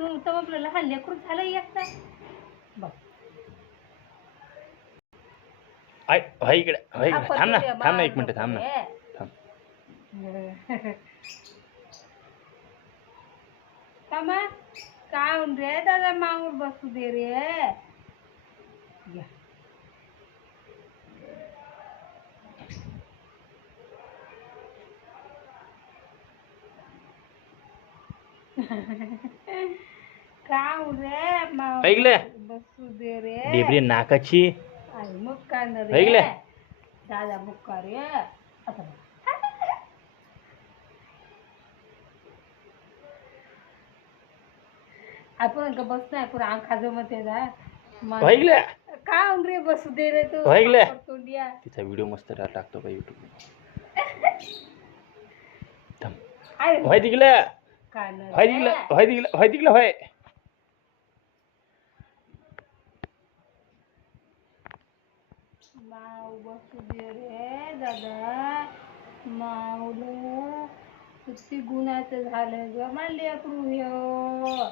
तू तर आपल्याला लहान लेकरू झालं एकदा बघ हाय इकडे थांब ना 1 मिनिट थांब ना थांब काय होऊन रे दादा मागून बसू दे रे घ्या काय रे ऐकले बसू दे रे डेबरी नाकाची मुक्का रे ऐकले दादा मुक्का रे आता आपण का बस नाही पण आंखा जमते ना ऐकले काय रे बसू दे रे तू ऐकले तोंडिया तिचा व्हिडिओ मस्त टाकतो का YouTube होय तिकले होय माऊ बसू दे रे दादा माऊलं किती गुणाचं झालं ग मानले अकरू ह्यो